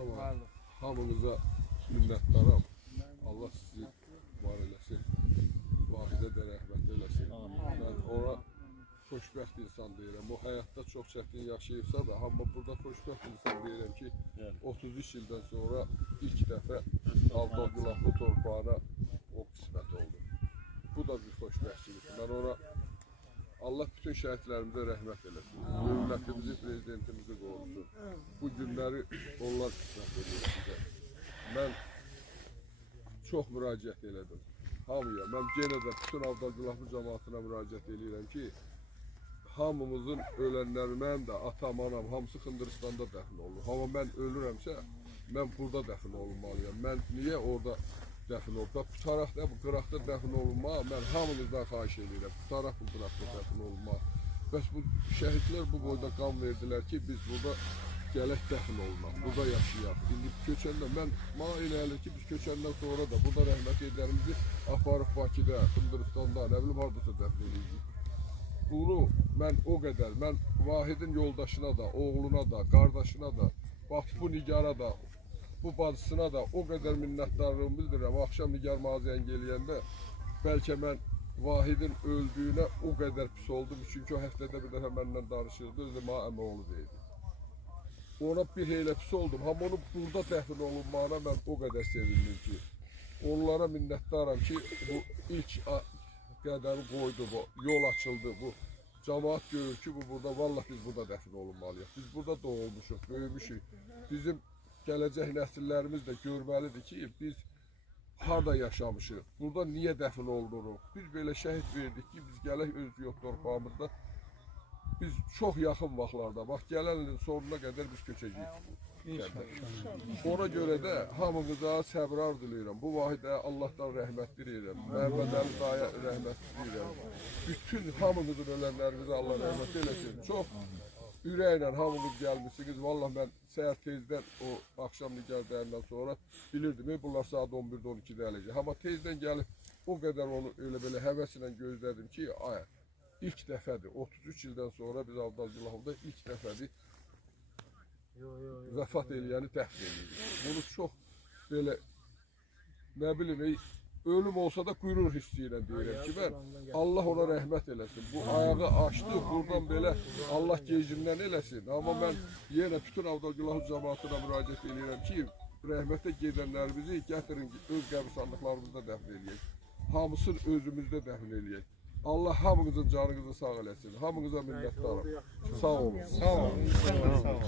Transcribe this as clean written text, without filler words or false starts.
Ama hamınıza minnətdaram. Allah sizi var eləsin. Vahidə də rəhmət eləsin. Mən ona xoşbəxt insan deyirəm. O həyatda çox çətin yaşayırsa da, amma burada xoşbəxt insan deyirəm ki, 33 ildən sonra ilk dəfə Ağdam Gülahlı torpağına o qismət oldu. Bu da bir xoşbəxtçilik. Mən ona Allah bütün şəhidlərimizə rəhmət eləsin. Dövlətimizi, prezidentimizi qorusun. Bu günləri onlar qismət edir bizə. Mən çox müraciət elədim. Hamıya, mən yenə də bütün Avdagülahlı cəmaatına müraciət edirəm ki, hamımızın ölənləri, mən də, atam, anam, hamısı Xındırıstanda dəfn olur. Amma mən ölürəmsə, mən burada dəfn olunmalıyam. Mən niyə orada dəfn olub? Qutaraqda, bu qıraqda dəfn olunma, mən hamınızdan xahiş edirəm. Qutaraq bu qıraqda dəfn olunma. Bəs bu şəhidlər bu boyda qan verdilər ki, biz burada gələk dəfn olunaq, burada yaşayaq. İndi köçəndə, mənə elə gəlir ki, biz köçəndən sonra da burada rəhmət edərimizi aparıb Bakıda, Xındırıstanda, nə bilim, haradasa dəfn edirik. Bunu mən o qədər, mən Vahidin yoldaşına da, oğluna da, qardaşına da, bax bu Nigara da, bu bacısına da o qədər minnətdarlığımı bildirirəm. Axşam Nigar mənə zəng eləyəndə bəlkə mən Vahidin öldüyünə o qədər pis oldum. Çünki o həftədə bir dəfə mənimlə danışırdı, özü mənə əməoğlu deyildi. Ona bir elə pis oldum. Amma onun burada dəfn olunmağına mən o qədər sevindim ki, onlara minnətdaram ki, bu ilk qədəmi qoydu, bu yol açıldı, bu cəmaat görür ki, bu burada, vallah biz burada dəfn olunmalıyıq. Biz burada doğulmuşuq, böyümüşük. Bizim gələcək nəsillərimiz də görməlidir ki, biz harada yaşamışıq, burada niyə dəfn olunuruq? Biz belə şəhid verdik ki, biz gələk öz yox torpağımızda, biz çox yaxın vaxtlarda, bax gələn ilin sonuna qədər biz köçəcəyik. Ona görə də hamımıza səbr arzulayıram. Bu vahidə Allahdan rəhmət diləyirəm. Məhəmməd Əli daya rəhmət diləyirəm. Bütün hamımızın ölənlərimizə Allah rəhmət eləsin. Çox ürəklə hamımız gəlmişsiniz. Vallahi mən səhər tezdən o axşam Nigar dəyəndən sonra bilirdim. Bunlar saat 11-də 12-də gələcək. Amma tezdən gəlib o qədər onu elə belə həvəslə gözlədim ki, ilk dəfədir. 33 ildən sonra biz Avdagülahlıda ilk dəfədir vəfat eləyəni dəfn edirik. Bunu çox belə, nə bilim, ölüm olsa da qürur hissi ilə deyirəm ki, mən Allah ona rəhmət eləsin. Bu ayağı açdı, buradan belə Allah gecindən eləsin. Amma mən yenə bütün Avdagülahlı cəmaatına müraciət edirəm ki, rəhmətə gedənlərimizi gətirin, öz qəbristanlıqlarımızda dəfn eləyək. Hamısını özümüzdə dəfn eləyək. Allah hamınızın canınızı sağ eləsin. Hamınıza minnətdarım. Sağ olun. Sağ olun.